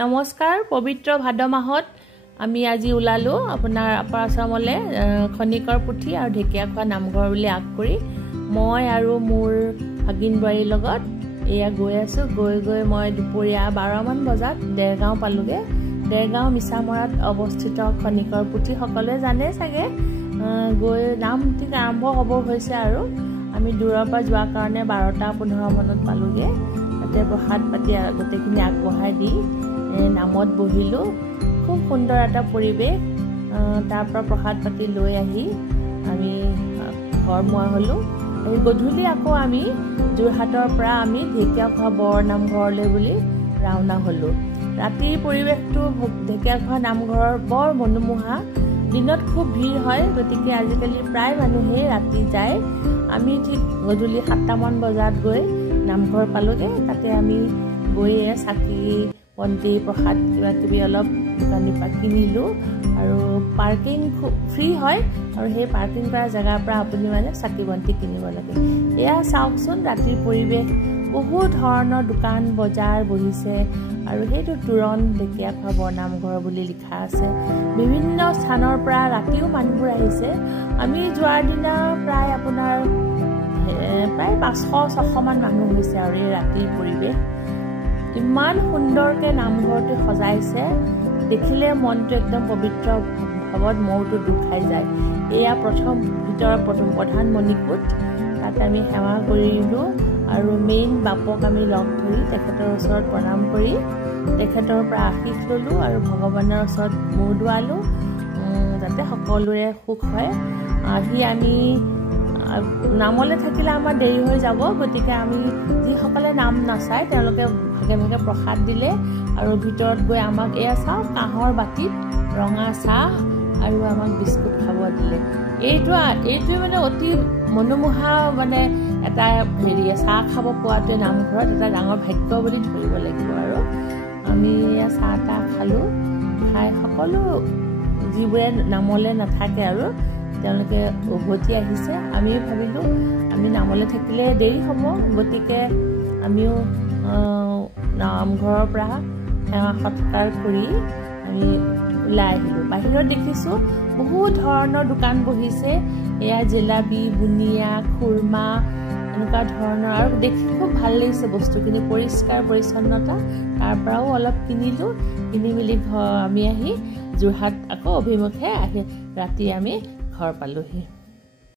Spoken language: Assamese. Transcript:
নমস্কাৰ পবিত্ৰ ভাদ মাহত আমি আজি ওলালো আপোনাৰ আপাৰ আছামলে খনিকৰ পুথি আৰু ঢেকিয়াখোৱা নামঘৰ বুলি আগ কৰি মই আৰু মোৰ ভাগিন বাৰীৰ লগত এয়া গৈ আছো গৈ মই দুপৰীয়া 12 মান বজাত দেৰগাঁও পালোগে দেৰগাঁও মিছামৰাত অৱস্থিত খনিকৰ পুথি সকলে জানে চাগে গৈ নাম ঠিক আৰম্ভ হ'ব হৈছে আৰু আমি দূৰৰ পৰা যোৱাৰ কাৰণে 12:15 মানত পালোগে তাতে প্ৰসাদ পাতি গোটেইখিনি আগবঢ়াই দি নামত বহিলো খুব সুন্দৰ এটা পৰিৱেশ তাৰ পৰা প্ৰসাদ পাতি লৈ আহি আমি ঘৰ মোৱা হলো এই গধূলি আকৌ আমি যোৰহাটৰ পৰা আমি ঢেকিয়াখোৱা বৰ নামঘৰলৈ বুলি ৰাওনা হলো ৰাতিৰ পৰিৱেশটো ঢেকিয়াখোৱা নামঘৰৰ বৰ মনোমোহা দিনত খুব ভিৰ হয় গতিকে আজিকালি প্ৰায় মানুহে ৰাতি যায় আমি ঠিক গধূলি 7টা মান বজাত গৈ নামঘৰ পালোগে তাতে আমি গৈ চাকি বন্তি প্ৰসাদ কিবা অলপ দোকানী পৰা কিনিলো আৰু পাৰ্কিং ফ্ৰী হয় আৰু সেই পাৰ্কিং কৰা জেগাৰ পৰা আপুনি মানে চাকি বন্তি কিনিব লাগে এয়া চাওকচোন ৰাতিৰ পৰিৱেশ বহু ধৰণৰ দোকান বজাৰ বহিছে আৰু সেইটো তুৰণ ঢেকিয়াখোৱা বৰনামঘৰ বুলি লিখা আছে বিভিন্ন স্থানৰ পৰা ৰাতিও মানুহবোৰ আহিছে আমি যোৱাৰ দিনা প্ৰায় আপোনাৰ প্ৰায় 500-600 মান মানুহ হৈছে আৰু এই ৰাতিৰ পৰিৱেশ ইমান সুন্দৰকে নামঘৰটো সজাইছে দেখিলে মনটো একদম পবিত্ৰ ভাৱত মনটো দুখাই যায় এয়া প্ৰথম প্ৰধান মণিকূট তাত আমি সেৱা কৰিলো আৰু মেইন বাপক আমি লগ ধৰি তেখেতৰ ওচৰত প্ৰণাম কৰি তেখেতৰ পৰা আশীষ ললো আৰু ভগৱানৰ ওচৰত মূৰ দুৱালো যাতে সকলোৰে সুখ হয় আহি আমি নামলে থাকিলে আমাৰ দেৰি হৈ যাব গতিকে আমি যিসকলে নাম নাচায় তেওঁলোকে ভাগে ভাগে প্ৰসাদ দিলে আৰু ভিতৰত গৈ আমাক এয়া চাও কাঁহৰ বাটিত ৰঙা চাহ আৰু আমাক বিস্কুট খাব দিলে এইটোৱে মানে অতি মনোমোহা মানে এটা হেৰি চাহ খাব পোৱাটোৱে নামঘৰত এটা ডাঙৰ ভাগ্য বুলি ধৰিব লাগিব আৰু আমি এয়া চাহ তাহ খালো খাই সকলো যিবোৰে নামলে নাথাকে আৰু তেওঁলোকে উভতি আহিছে আমি ভাবিলো আমি নামলে থাকিলে দেৰি হ'ব গতিকে আমিও নামঘৰৰ পৰা সেৱা সৎকাৰ কৰি আমি ওলাই আহিলো বাহিৰত দেখিছো বহু ধৰণৰ দোকান বহিছে এয়া জিলাপি বুনিয়া খুৰমা এনেকুৱা ধৰণৰ আৰু দেখি খুব ভাল লাগিছে বস্তুখিনি পৰিষ্কাৰ পৰিচ্ছন্নতা তাৰ পৰাও অলপ কিনিলো কিনি মেলি আমি আহি যোৰহাট আকৌ অভিমুখে আহি ৰাতি আমি ঘৰ পালোহি